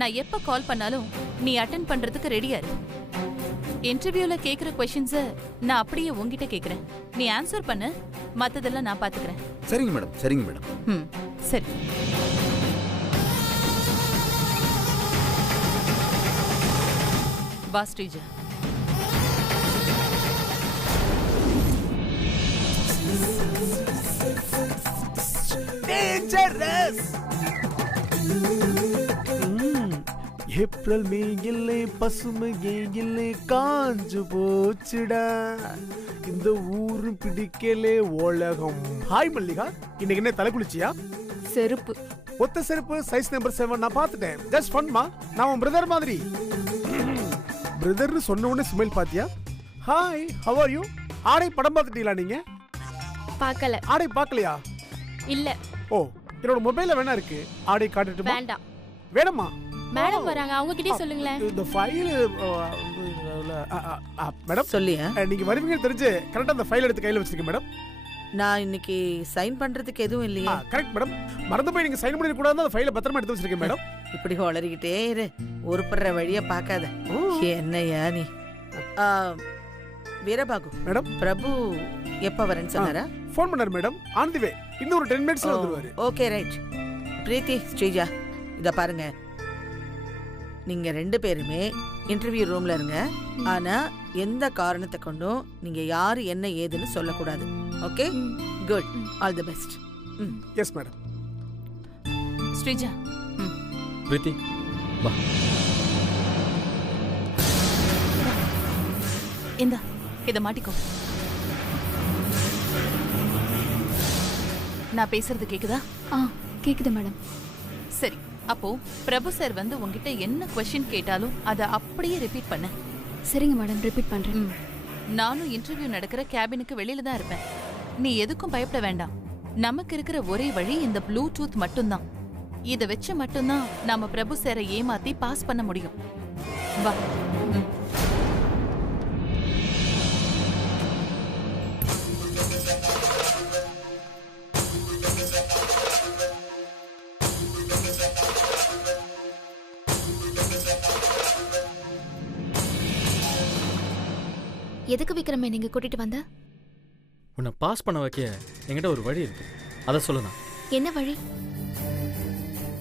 நான் எப்ப கால் பண்ணாலும் நீ அட்டெண்ட் பண்றதுக்கு ரெடியா இரு. இன்டர்வியூல கேக்குற क्वेश्चंस நான் அப்படியே உன்கிட்ட கேக்குறேன். நீ ஆன்சர் பண்ணு, மத்ததெல்லாம் நான் பாத்துக்கறேன். சரிங்க மேடம், சரிங்க மேடம். சரி. வா ஸ்ரீஜா. டேஞ்சரஸ். ஏப்ரல் மே இல்லை, பசுமை இல்லை, காஞ்சு போச்சுடா இந்த ஊரு பிடிக்கலே உலகம். ஹாய் மல்லிகா, இன்னைக்கு என்ன தலை குளிச்சியா? செருப்பு ஒத்த செருப்பு சைஸ் நம்பர் 7 நான் பார்த்துட்டேன். ஜஸ்ட் ஃபன்மா. நான் உன் பிரதர் மாதிரி. பிரதர்னு சொன்ன உடனே ஸ்மைல் பாத்தியா? Hi, how are you? ஆடை படம் பார்த்துட்டீங்களா நீங்க? பார்க்கல. ஆடை பார்க்கலையா? இல்ல. ஓ, என்னோட மொபைல்ல வேணா இருக்கு. ஆடை காட்டட்டுமா? வேண்டாம். வேணாமா? மேடம் வராங்க, அவங்க கிட்டே சொல்லுங்களேன். இந்த ஃபைல் மேடம் சொல்லியா? நீங்க வருவீங்கன்னு தெரிஞ்சு கரெக்டா அந்த ஃபைல் எடுத்து கையில வச்சிருக்கேன் மேடம். நான் இன்னைக்கு சைன் பண்றதுக்கு எதுவும் இல்லையே. Correct madam. மறந்து போய் நீங்க சைன் பண்ணிட கூடாது. அந்த ஃபைலை பத்திரமா எடுத்து வச்சிருக்கேன் மேடம். இப்படி வளரிக்கிட்டே இரு, உருப்படுற வழிய பார்க்காத. என்னையா நீ? வீரபாகு மேடம், பிரபு எப்ப வரேன்னு சொன்னாரா? ஃபோன் பண்ணாரு மேடம். ஆன் தி வே. இன்னும் ஒரு 10 மினிட்ஸ்ல வந்துருவாரு. Okay right. பிரீத்தி, ஸ்ரீஜா, இத பாருங்க, நீங்க 2 பேருமே இன்டர்வியூ ரூம்ல இருங்க. ஆனா எந்த காரணத்தை கொண்டும் நீங்க யாரு என்ன ஏதுன்னு சொல்லக்கூடாது. Okay? Good. All the best. Yes madam. Sreeja. Preethi வா. இந்தா இத மாட்டிக்கோ. நான் பேசுறது கேக்குதா? கேக்குது மேடம். சரி, அப்போ பிரபு சார் வந்து உங்ககிட்ட என்ன क्वेश्चन கேட்டாலும் அத அப்படியே ரிப்பீட் பண்ணு. சரிங்க மேடம், ரிப்பீட் பண்றேன். நானும் இன்டர்வியூ நடக்கிற கேபினுக்கு வெளியில தான் இருப்பேன். நீ எதுக்கும் பயப்பட வேண்டாம். நமக்கு இருக்கிற ஒரே வழி இந்த ப்ளூடூத் மட்டும்தான். இத வச்சு மட்டும்தான் நாம பிரபு சாரை ஏமாத்தி பாஸ் பண்ண முடியும். வா. எதுக்கு விக்ரமே நீங்க கூட்டிட்டு வந்த? உன்னை பாஸ் பண்ண வைக்க என்கிட்ட ஒரு வழி இருக்கு, அதை சொல்லலாம். என்ன வழி?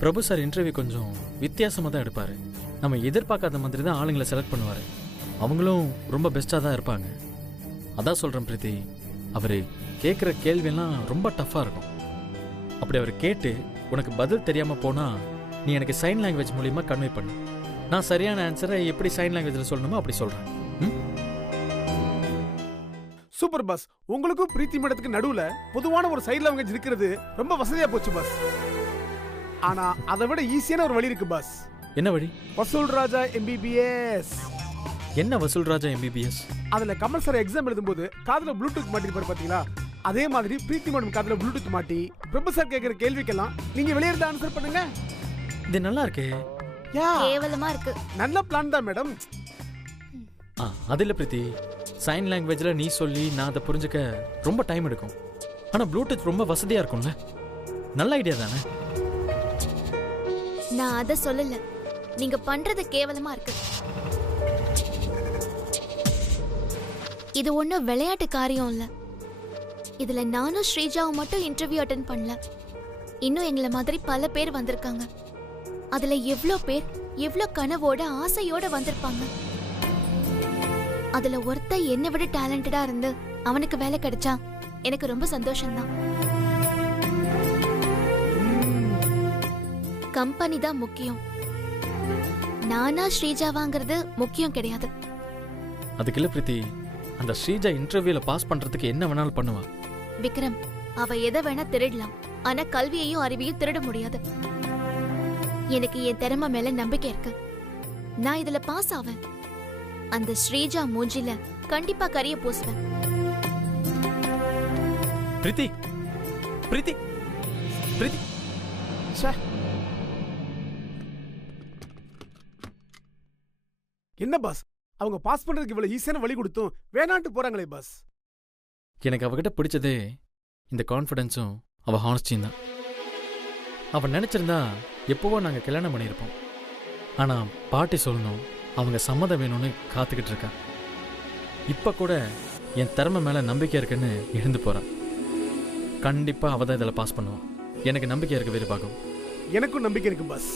பிரபு சார் இன்டர்வியூ கொஞ்சம் வித்தியாசமாக தான் எடுப்பாரு. நம்ம எதிர்பார்க்காத மாதிரி தான் ஆளுங்களை செலக்ட் பண்ணுவார். அவங்களும் ரொம்ப பெஸ்ட்டாக தான் இருப்பாங்க. அதான் சொல்கிறேன் பிரீத்தி, அவர் கேட்குற கேள்வியெல்லாம் ரொம்ப டஃப்பாக இருக்கும். அப்படி அவர் கேட்டு உனக்கு பதில் தெரியாமல் போனால் நீ எனக்கு சைன் லாங்குவேஜ் மூலிமா கன்வே பண்ணு. நான் சரியான ஆன்சரை எப்படி சைன் லாங்குவேஜில் சொல்லணுமோ அப்படி சொல்கிறேன். Super pass. உங்களுக்கும் பிரீத்தி மேடத்துக்கு நடுவுல பொதுவான ஒரு சைடு லாங்குவேஜ் இருக்கிறது ரொம்ப வசதியா போச்சு பாஸ். ஆனா அதை விட ஈஸியான ஒரு வழி இருக்கு பாஸ். என்ன வழி? வசூல் ராஜா MBBS. என்ன வசூல் ராஜா MBBS? அதுல கமல் சார் எக்ஸாம் எழுதும்போது காதுல ப்ளூடூத் மாட்டிருப்பாரு பாத்தீங்களா? அதே மாதிரி பிரீத்தி மேடம் காதுல ப்ளூடூத் மாட்டி பிரபு சார் கேட்கிற கேள்விக்கெல்லாம் நீங்க வெளியே இருந்து ஆன்சர் பண்ணுங்க. இது நல்லா இருக்கே. கேவலமா இருக்கு. நல்ல பிளான் தான் மேடம். அது இல்ல பிரீத்தி, சைன் லாங்குவேஜ்ல நீ சொல்லி நான் அதை புரிஞ்சுக்க ரொம்ப டைம் எடுக்கும். ஆனா ப்ளூடூத் ரொம்ப வசதியா இருக்கும்ல. நல்ல ஐடியா தானே? நான் அத சொல்லல, நீங்க பண்றது கேவலமா இருக்கு. இது ஒன்னும் விளையாட்டு காரியம் இல்ல. இதுல நானும் ஸ்ரீஜாவும் மட்டும் இன்டர்வியூ அட்டெண்ட் பண்ணல. இன்னும் எங்களை மாதிரி பல பேர் வந்திருக்காங்க. அதுல எவ்வளோ பேர் எவ்வளோ கனவோட ஆசையோட வந்திருப்பாங்க. அதுல ஒருத்த என்னை விட டேலண்டடா இருந்து அவனுக்கு வேலை கிடைச்சா எனக்கு ரொம்ப சந்தோஷம்தான். கம்பெனி தான் முக்கியம். நானா ஸ்ரீஜாவாங்கிறது முக்கியம் கிடையாது. அதுக்கு இல்ல பிரீத்தி, அந்த ஸ்ரீஜா இன்டர்வியூல பாஸ் பண்றதுக்கு என்ன வேணாலும் பண்ணுவா. விக்ரம், அவ எதை வேணா திருடலாம், ஆனா கல்வியையும் அறிவையும் திருட முடியாது. எனக்கு என் திறமை மேல நம்பிக்கை இருக்கு. நான் இதுல பாஸ் ஆவேன். அந்த ஸ்ரீஜா மூஞ்சில கண்டிப்பா கரிய பூசுவேன். பிரீத்தி, பிரீத்தி, பிரீத்தி. என்ன பாஸ், அவங்க பாஸ் பண்றதுக்கு இவ்வளவு ஈஸியான வழி கொடுத்தும் வேணான்ட்டு போறாங்களே பாஸ். எனக்கு அவகிட்ட பிடிச்சதே இந்த கான்ஃபிடென்ஸும் அவ ஹானஸ்டியும் தான். அவன் நினைச்சிருந்தா எப்போவோ நாங்கள் கல்யாணம் பண்ணியிருப்போம். ஆனால் பாட்டி சொல்லணும், அவங்க சம்மதம் வேணும்னு காத்துக்கிட்டு இருக்கா. இப்போ கூட என் திறமை மேலே நம்பிக்கை இருக்குன்னு இருந்து போகிறான். கண்டிப்பாக அவள் தான் இதில் பாஸ் பண்ணுவான். எனக்கு நம்பிக்கை இருக்கு வீரபாகம். எனக்கும் நம்பிக்கை இருக்கு பாஸ்.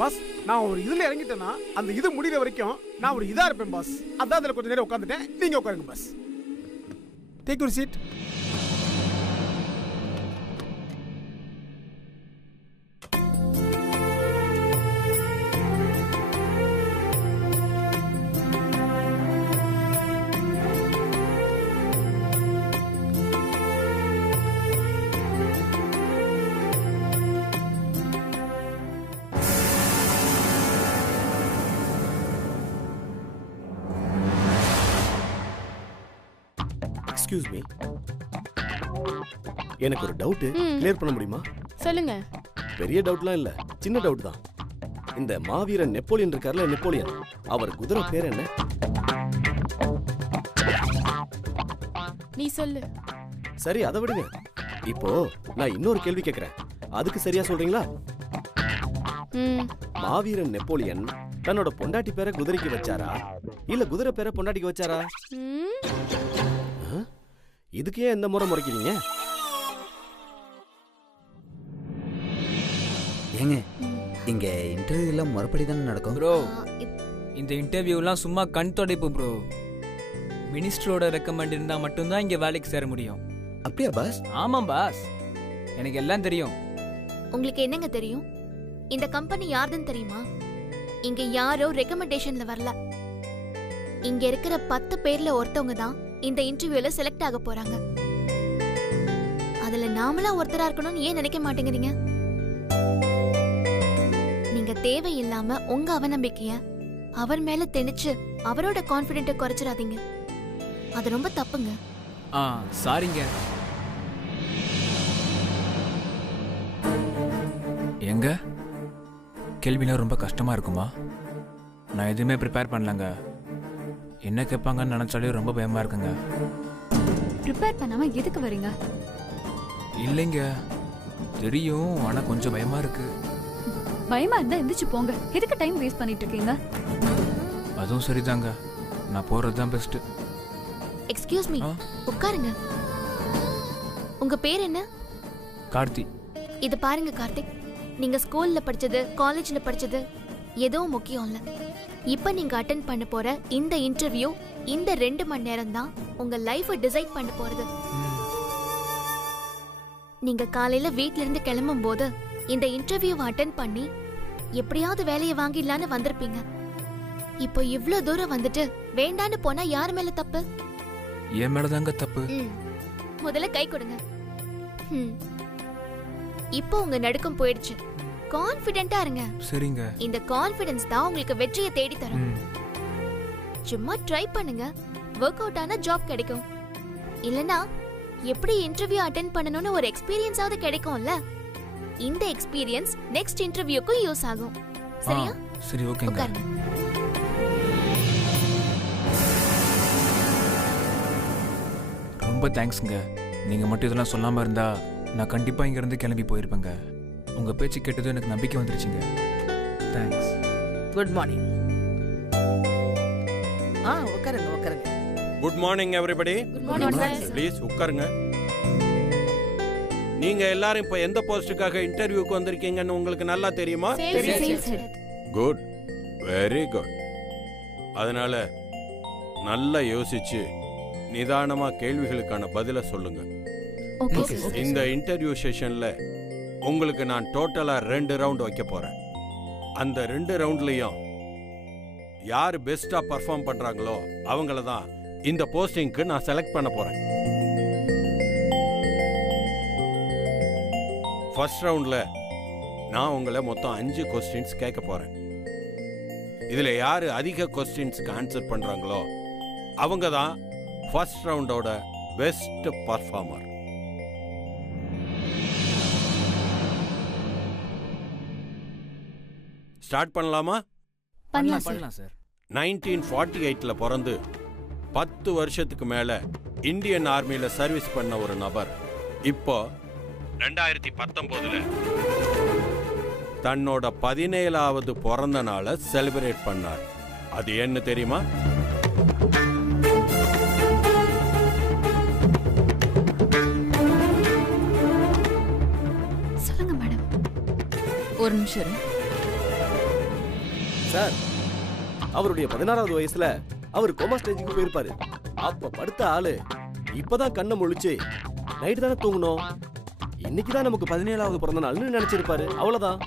பாஸ், நான் ஒரு இதுல இறங்கிட்டேன்னா அந்த இது முடிகிற வரைக்கும் நான் ஒரு இதா இருப்பேன் பாஸ். அதான் அதில் கொஞ்சம் நேரம் உட்காந்துட்டேன். நீங்க உட்காருங்க boss. Take your seat. Excuse me, எனக்கு ஒரு டவுட் கிளியர் பண்ண முடியுமா? சொல்லுங்க. பெரிய டவுட்லாம் இல்ல, சின்ன டவுட் தான். இந்த மாவீரன் நெப்போலியன் இருக்கார்ல, நெப்போலியன், அவர் குதிரை பேர் என்ன? நீ சொல்லு. சரி, அதை விடுங்க. இப்போ நான் இன்னொரு கேள்வி கேட்கிறேன், அதுக்கு சரியா சொல்றீங்களா? மாவீரன் நெப்போலியன் தன்னோட பொண்டாட்டி பேரை குதிரைக்கு வச்சாரா, இல்ல குதிரை பேரை பொண்டாட்டிக்கு வச்சாரா? இதுக்கு ஏன் இந்த முறை முறைக்கிறீங்க? ஏங்க, இங்க இன்டர்வியூ எல்லாம் முறைப்படி தானே நடக்கும்? ப்ரோ, இந்த இன்டர்வியூலாம் சும்மா கண் தொடைப்பு ப்ரோ. மினிஸ்டரோட ரெக்கமெண்ட் இருந்தால் மட்டும்தான் இங்கே வேலைக்கு சேர முடியும். அப்படியா பாஸ்? ஆமாம் பாஸ், எனக்கு எல்லாம் தெரியும். உங்களுக்கு என்னங்க தெரியும்? இந்த கம்பெனி யாருன்னு தெரியுமா? இங்க யாரோ ரெக்கமெண்டேஷன்ல வரல. இங்க இருக்கிற 10 பேர்ல ஒருத்தவங்க தான் இந்த இன்டர்வியூல செலக்ட் ஆக போறாங்க. அதுல நாமளா ஒருத்தரா இருக்கணும்னு ஏன் நினைக்க மாட்டேங்கிறீங்க? நீங்க தேவையில்லாம உங்க அவநம்பிக்கைய அவர் மேல திணிச்சு அவரோட கான்ஃபிடென்ட்டை குறைச்சிடாதீங்க. அது ரொம்ப தப்புங்க. சாரிங்க. எங்க கேள்வினா ரொம்ப கஷ்டமா இருக்குமா? நான் எதுவுமே ப்ரிப்பேர் பண்ணலங்க. என்ன கேட்பாங்கன்னு நினைச்சாலே ரொம்ப பயமா இருக்குங்க. ப்ரிப்பேர் பண்ணாம எதுக்கு வரீங்க? இல்லைங்க, தெரியும், ஆனா கொஞ்சம் பயமா இருக்கு. பயமா இருந்தா எந்திரிச்சு போங்க. எதுக்கு டைம் வேஸ்ட் பண்ணிட்டு இருக்கீங்க? அதுவும் சரிதாங்க, நான் போறது தான் பெஸ்ட். எக்ஸ்கியூஸ் மீ, உட்காருங்க. உங்க பேர் என்ன? கார்த்தி. இது பாருங்க கார்த்திக், நீங்க ஸ்கூல்ல படிச்சது, காலேஜ்ல படிச்சது எதுவும் முக்கியம் இல்ல. இப்ப நீங்க அட்டெண்ட் பண்ண போற இந்த இன்டர்வியூ, இந்த 2 மணி நேரம் தான் உங்க லைஃபை டிசைட் பண்ண போறது. நீங்க காலையில வீட்ல இருந்து கிளம்பும் போது இந்த இன்டர்வியூவை அட்டெண்ட் பண்ணி எப்படியாவது வேலையை வாங்கிடலான்னு வந்திருப்பீங்க. இப்போ இவ்ளோ தூரம் வந்துட்டு வேண்டான்னு போனா யார் மேல தப்பு? என் மேலதாங்க தப்பு. முதல்ல கை கொடுங்க. இப்போ உங்க நடுக்கம் போயிடுச்சு. கான்ஃபிடென்ட்டா இருங்க. சரிங்க. இந்த கான்ஃபிடன்ஸ் தான் உங்களுக்கு வெற்றியை தேடி தரும். சும்மா ட்ரை பண்ணுங்க, வொர்க் அவுட் ஆனா ஜாப் கிடைக்கும். இல்லனா எப்படி இன்டர்வியூ அட்டெண்ட் பண்ணனும்னு ஒரு எக்ஸ்பீரியன்ஸாவது கிடைக்கும்ல. இந்த எக்ஸ்பீரியன்ஸ் நெக்ஸ்ட் இன்டர்வியூக்கு யூஸ் ஆகும். சரியா? சரி, ஓகேங்க. ரொம்ப தேங்க்ஸ்ங்க. நீங்க மட்டும் இதெல்லாம் சொல்லாம இருந்தா நான் கண்டிப்பா இங்க இருந்து கிளம்பி போயிருப்பேங்க. உங்க பேச்சு கேட்டதும் எனக்கு நம்பிக்கை வந்துருச்சுங்க. தேங்க்ஸ். Good morning. உட்காருங்க உட்காருங்க. Good morning everybody. ப்ளீஸ் உட்காருங்க. நீங்க எல்லாரும் இப்ப எந்த போஸ்டுக்காக இன்டர்வியூக்கு வந்திருக்கீங்கன்னு உங்களுக்கு நல்லா தெரியுமா? Good, very good. அதனால நல்லா யோசிச்சு நிதானமா கேள்விகளுக்கான பதில சொல்லுங்க. இந்த இன்டர்வியூ செஷன்ல உங்களுக்கு நான் டோட்டலா 2 ரவுண்ட் வைக்க போறேன். அந்த 2 ரவுண்ட்லயும் யார் பெஸ்டா பர்ஃபார்ம் பண்றாங்களோ அவங்கள தான் இந்த போஸ்டிங்க்கு நான் செலக்ட் பண்ண போறேன். ஃபர்ஸ்ட் ரவுண்ட்ல நான் உங்களை மொத்தம் 5 கொஸ்டின்ஸ் கேட்க போறேன். இதுல யாரு அதிக கொஸ்டின்ஸ்க்கு ஆன்சர் பண்றாங்களோ அவங்க தான் ஃபர்ஸ்ட் ரவுண்டோட பெஸ்ட் பர்ஃபார்மர். ஸ்டார்ட் பண்ணலாமா? பண்ணலாம் சார். 1948ல பிறந்து 10 வருஷத்துக்கு மேல இந்தியன் ஆர்மியில சர்வீஸ் பண்ண ஒரு நபர் இப்போ 2019ல தன்னோட 17வது பிறந்த நாளை செலிப்ரேட் பண்ணார். அது என்ன தெரியுமா? சொல்லுங்க மேடம். ஒரு நிமிஷம். சார், அவருடைய 16வது வயசுல அவர் கோமா ஸ்டேஜுக்கு போயிருப்பாரு. அப்ப படுத்த ஆளு இப்பதான் கண்ணை முழிச்சு நைட்டு தானே தூங்கணும், இன்னைக்கு தான் நமக்கு 17வது பிறந்த நாள்னு நினைச்சிருப்பாரு. அவ்வளவுதான்.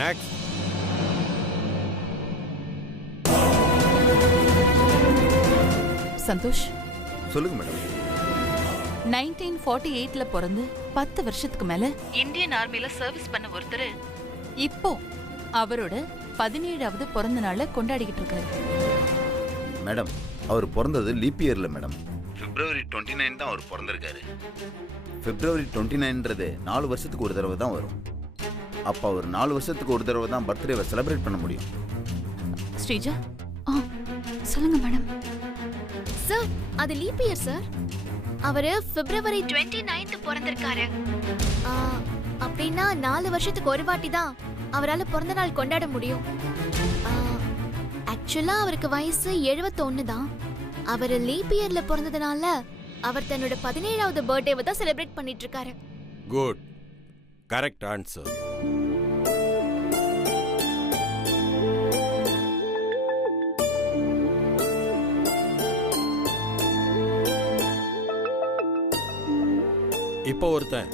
நெக்ஸ்ட். சந்தோஷ், சொல்லுங்க மேடம். 1948ல பிறந்து 10 வருஷத்துக்கு மேல இந்தியன் ஆர்மில சர்வீஸ் பண்ண ஒருத்தர் இப்போ அவரோட 17வது பிறந்த நாளை கொண்டாடிக்கிட்டு இருக்காரு. மேடம், அவர் பிறந்தது லீப் இயர்ல மேடம். February 29 தான் அவர் பிறந்திருக்காரு. February 29ன்றது 4 வருஷத்துக்கு ஒரு தடவை தான் வரும். அப்போ அவர் 4 வருஷத்துக்கு ஒரு தடவை தான் பர்த்டேவை செலிப்ரேட் பண்ண முடியும். ஸ்ரீஜா, சொல்லுங்க மேடம். சார், அது லீப் இயர் சார். அவரு February 29 பிறந்திருக்காரு. அப்படின்னா 4 வருஷத்துக்கு ஒரு வாட்டி தான் அவரால் பிறந்த நாள் கொண்டாட முடியும். ஆக்சுவலா அவருக்கு வயசு 71 தான். அவர் லீப் இயர்ல பிறந்ததுனால அவர் தன்னோட 17வது பர்த்டேவை தான் செலிப்ரேட் பண்ணிட்டு இருக்காரு. Good, correct answer. இப்போ ஒருத்தன்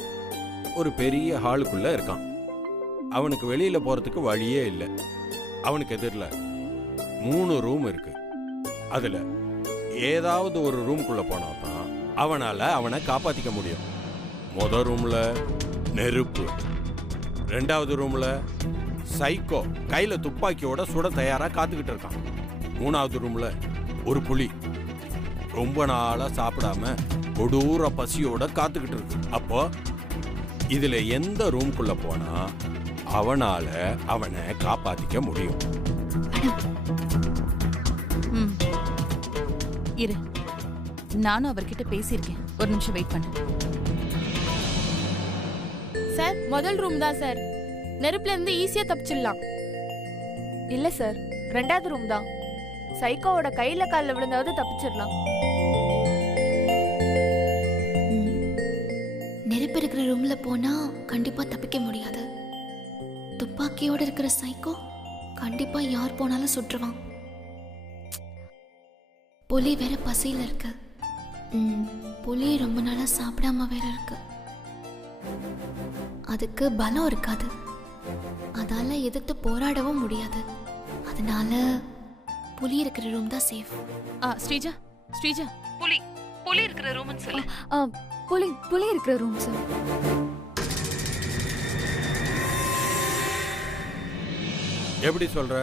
ஒரு பெரிய ஹாலுக்குள்ள இருக்கான். அவனுக்கு வெளியில போறதுக்கு வழியே இல்லை. அவனுக்கு எதிரில் 3 ரூம் இருக்கு. அதுல ஏதாவது ஒரு ரூம்குள்ள போனா தான் அவனை காப்பாத்திக்க முடியும். முதல் ரூம்ல நெருப்பு, 2வது ரூம்ல சைக்கோ கையில துப்பாக்கியோட சுட தயாரா காத்துக்கிட்டு இருக்கான். 3வது ரூம்ல ஒரு புலி ரொம்ப நாளா சாப்பிடாம கொடூர பசியோட காத்துக்கிட்டு இருக்கு. அப்போ இதுல எந்த ரூம்குள்ள போனா அவனை காப்பாத்திக்க முடியும்? இரு, நானும் அவர்கிட்ட பேசியிருக்கேன். ஒரு நிமிஷம் வெயிட் பண்ணு. சார், முதல் ரூம் தான் சார். நெருப்புல இருந்து ஈஸியா தப்பிச்சிடலாம். இல்ல சார், 2வது ரூம் தான். சைக்கோவோட கையில காலில் விழுந்தாவது தப்பிச்சிடலாம். நெருப்பு இருக்கிற ரூம்ல போனா கண்டிப்பா தப்பிக்க முடியாது. துப்பாக்கியோட இருக்கிற சைக்கோ கண்டிப்பா யார் போனாலும் சுற்றுவான். புலி வேற பசியில இருக்கு. புலி ரொம்ப நாளா சாப்பிடாம வேற இருக்கு. அதுக்கு பலம் இருக்காது. அதால எதிர்த்து போராடவும் முடியாது. அதனால புலி இருக்கிற ரூம் தான் சேஃப். ஸ்ரீஜா, புலி இருக்கிற ரூம்னு சொல்லு. புலி இருக்கிற ரூம் சார். எப்படி சொல்ற?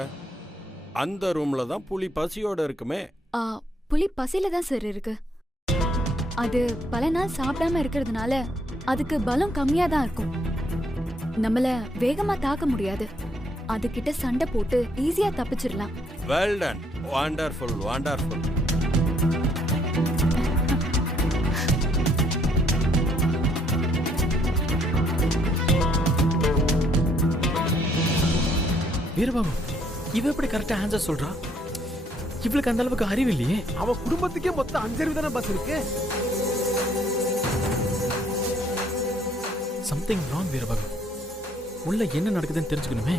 அந்த ரூம்ல தான் புலி பசியோட இருக்குமே. புலி பசியில தான் சார் இருக்கு. அது பல நாள் சாப்பிடாம இருக்கிறதுனால அதுக்கு பலம் கம்மியா தான் இருக்கும். நம்மள வேகமா தாக்க முடியாது. அதுகிட்ட சண்டை போட்டு ஈஸியா தப்பிச்சிடலாம். Well done, wonderful wonderful. Veerababu, இவ எப்படி கரெக்டா ஆன்சர் சொல்றா? இவளுக்கு அந்த அளவுக்கு அறிவு இல்லையே. அவ குடும்பத்துக்கே மொத்தம் 5 அறிவு தானே பாஸ் இருக்கு. Something wrong Veerababu. உள்ள என்ன நடக்குதுன்னு தெரிஞ்சுக்கணுமே.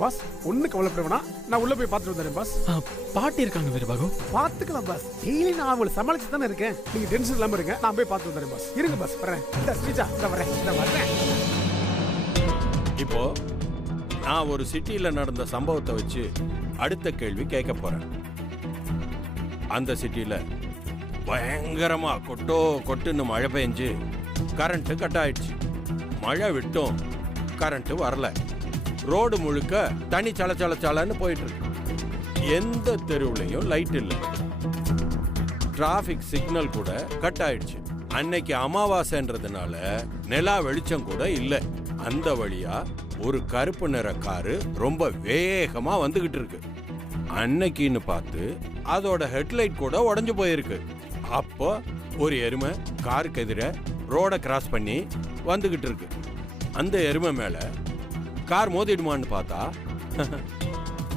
பாஸ், ஒண்ணு கவலைப்பட வேணாம். நான் உள்ள போய் பார்த்துட்டு வந்துறேன் பாஸ். பாட்டி இருக்காங்க வீரபாபு. பார்த்துக்கலாம் பாஸ். டெய்லி நான் அவளை சமாளிச்சு தானே இருக்கேன். நீங்க டென்ஷன் இல்லாம இருங்க. நான் போய் பார்த்து வந்துறேன் பாஸ். இருங்க பாஸ், வரேன். இந்த ஸ்ரீஜா, இந்த வரேன். இப்போ நான் ஒரு சிட்டியில நடந்த சம்பவத்தை வச்சு அடுத்த கேள்வி கேட்க போறேன். அந்த சிட்டியில பயங்கரமா கொட்டுன்னு மழை பெஞ்சு கரண்ட் கட் ஆயிடுச்சு. மழை விட்டும் கரண்ட் வரல. ரோடு முழுக்க தனி சலன்னு போயிட்டு இருக்கு. எந்த தெருவுலையும் லைட் இல்லை. டிராஃபிக் சிக்னல் கூட கட் ஆயிடுச்சு. அன்னைக்கு அமாவாசைன்றதுனால நிலா வெளிச்சம் கூட இல்லை. அந்த வழியா ஒரு கருப்பு நிற காரு ரொம்ப வேகமா வந்துகிட்டு இருக்கு. அன்னைக்குன்னு பார்த்து அதோட ஹெட்லைட் கூட உடைஞ்சு போயிருக்கு. அப்போ ஒரு எருமை காருக்கு எதிர ரோட கிராஸ் பண்ணி வந்துகிட்டு இருக்கு. அந்த எருமை மேல கார் மோதிடுமான்னு பார்த்தா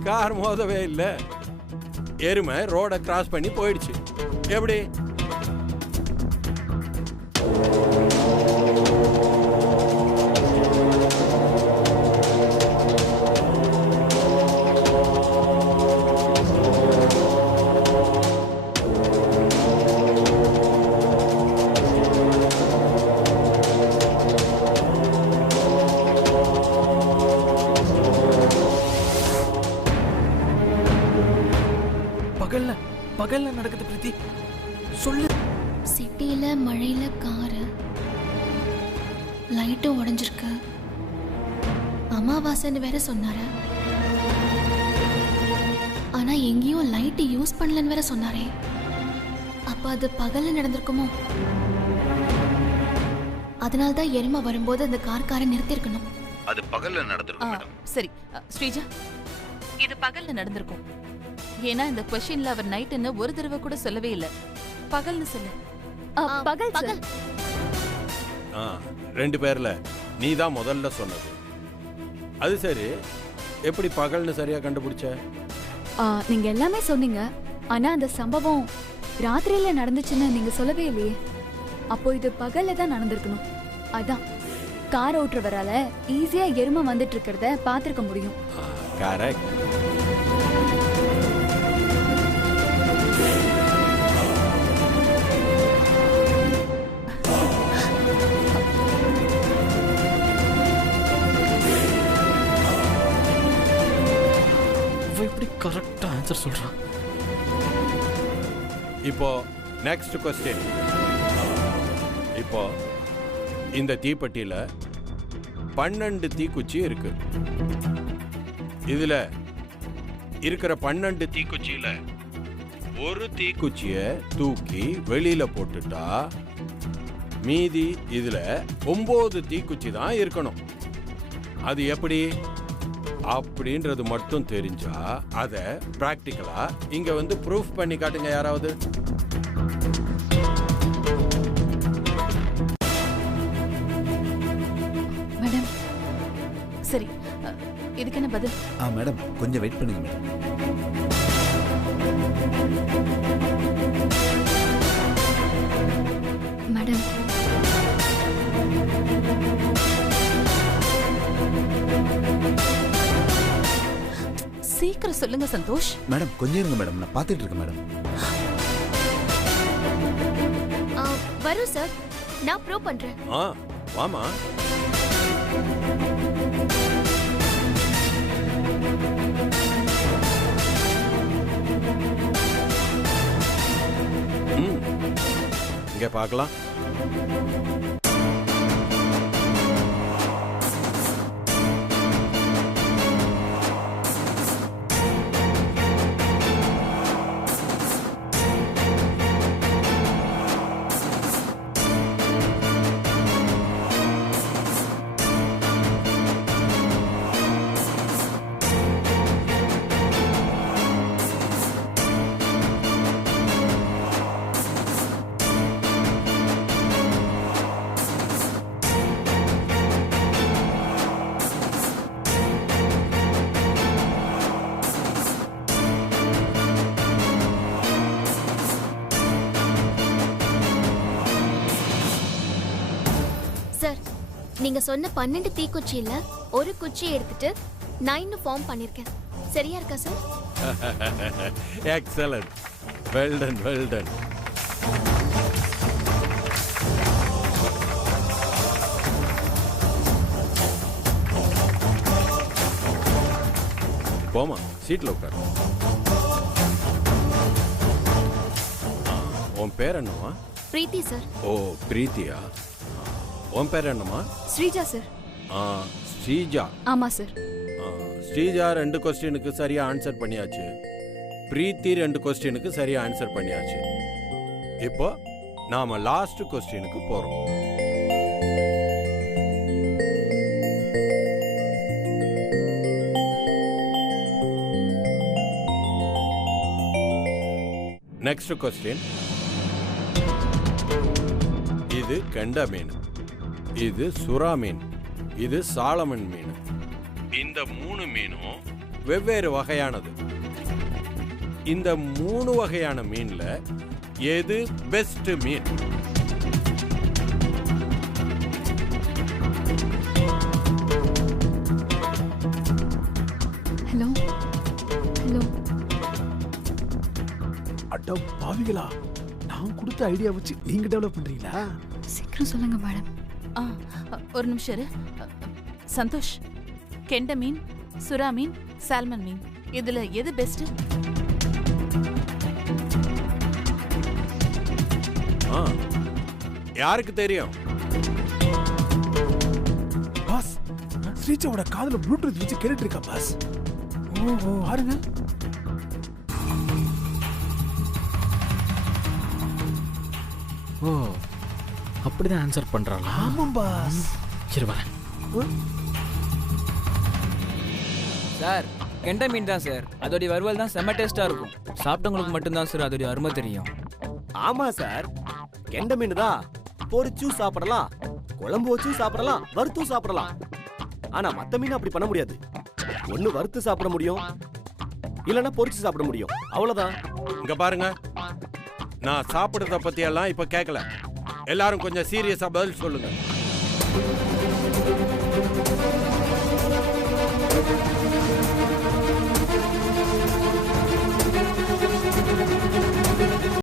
கார் மோதவே இல்லை. எருமை ரோட கிராஸ் பண்ணி போயிடுச்சு. எப்படி? பகல்ல நடக்குது பிரீத்தி, சொல்லு. சிட்டியில மழையில காரு, லைட்டும் உடைஞ்சிருக்கு, அமாவாசைன்னு வேற சொன்னாரு. ஆனா எங்கேயும் லைட் யூஸ் பண்ணலன்னு வேற சொன்னாரே. அப்ப அது பகல்ல நடந்திருக்குமோ? அதனால்தான் எருமை வரும்போது அந்த காரை நிறுத்திருக்கணும். அது பகல்ல நடந்திருக்கும் மேடம். சரி ஸ்ரீஜா, இது பகல்ல நடந்திருக்கும். ஏன்னா இந்த क्वेश्चनல அவர் நைட்னு ஒரு தடவை கூட சொல்லவே இல்ல. பகல்னு சொல்லு. பகல் பகல். ரெண்டு பேர்ல நீ தான் முதல்ல சொன்னது. அது சரி, எப்படி பகல்னு சரியா கண்டுபிடிச்ச? நீங்க எல்லாமே சொன்னீங்க. ஆனா அந்த சம்பவம் ராத்திரியில நடந்துச்சுன்னு நீங்க சொல்லவே இல்லையே. அப்போ இது பகல்ல தான் நடந்திருக்கணும். அதான் கார் ஓட்டுறவரால ஈஸியா எருமை வந்துட்டு இருக்கிறத பாத்திருக்க முடியும். கரெக்ட். எப்படி கரெக்டா ஆன்சர் சொல்றான். இப்போ நெக்ஸ்ட் क्वेश्चन. இப்போ இந்த தீப்பெட்டியில 12 தீக்குச்சி இருக்கு. இதுல இருக்கிற 12 தீக்குச்சியில ஒரு தீக்குச்சிய தூக்கி வெளியில போட்டுட்டா மீதி இதுல 9 தீக்குச்சி தான் இருக்கணும். அது எப்படி அப்படின்றது மட்டும் தெரிஞ்சா அத பிராக்டிக்கலா இங்க வந்து ப்ரூஃப் பண்ணி காட்டுங்க யாராவது. மேடம் சரி, இதுக்கு என்ன பதில்? மேடம் கொஞ்சம் வெயிட் பண்ணுங்க மேடம். மேடம் சீக்கிரம் சொல்லுங்க சந்தோஷ். மேடம் கொஞ்சம் இருங்க மேடம், நான் பார்த்துட்டு இருக்கேன் மேடம். வரும் சார், நான் ப்ரூவ் பண்றேன். வாமா. இங்க பார்க்கலாம். நீங்க சொன்ன 12 தீக்குச்சியில ஒரு குச்சியை எடுத்துட்டு 9 ஃபார்ம் பண்ணிருக்கேன். சரியா இருக்கா sir? Excellent. Well done, well done. போமா, சீட்ல உட்கார். உன் பேர் என்னமா? பிரீத்தி சார். ஓ பிரீத்தியா. உன் பேர் என்னமா? ஸ்ரீஜா சார். ஸ்ரீஜா. ஆமா சார். ஸ்ரீஜா 2 क्वेश्चनக்கு சரியா ஆன்சர் பண்ணியாச்சு. பிரீத்தி 2 क्वेश्चनக்கு சரியா ஆன்சர் பண்ணியாச்சு. இப்போ நாம லாஸ்ட் क्वेश्चनக்கு போறோம். Next question. இது கெண்டா மீன், இது சுறா மீன், இது சாலமன் மீன். இந்த 3 மீனும் வெவ்வேறு வகையானது. இந்த 3 வகையான மீன்ல எது பெஸ்ட் மீன்? Hello hello. அட பாவிகளா, நான் கொடுத்த ஐடியா வச்சு நீங்க டெவலப் பண்றீங்களா? சீக்கிரம் சொல்லுங்க மேடம். ஒரு நிமிஷம் இரு. சந்தோஷ், கெண்டை மீன், சுறா மீன், சால்மன் மீன், இதுல எது பெஸ்ட்? யாருக்கு தெரியும்? பாஸ், ஸ்ரீஜாவோட காதுல ப்ளூடூத் வச்சு கேட்டுட்டு இருக்கா பாஸ். ஓஹோ, பாருங்க. ஓ, அப்படிதான் ஆன்சர் பண்றாளா? ஆமாம் பாஸ். சரி வரேன். சார் கெண்டை மீன் தான் சார். அதோடைய வறுவல் தான் செம்ம டேஸ்டா இருக்கும். சாப்பிட்டவங்களுக்கு மட்டும்தான் சார் அதோடைய அருமை தெரியும். ஆமா சார், கெண்டை மீன் தான் பொரிச்சும் சாப்பிடலாம், குழம்பு வச்சும் சாப்பிடலாம், வறுத்தும் சாப்பிடலாம். ஆனா மத்த மீன் அப்படி பண்ண முடியாது. ஒண்ணு வறுத்து சாப்பிட முடியும், இல்லனா பொரிச்சு சாப்பிட முடியும், அவ்வளவுதான். இங்க பாருங்க, நான் சாப்பிடுறத பத்தி எல்லாம் இப்ப கேட்கல. எல்லாரும் கொஞ்சம் சீரியஸா பதில் சொல்லுங்க.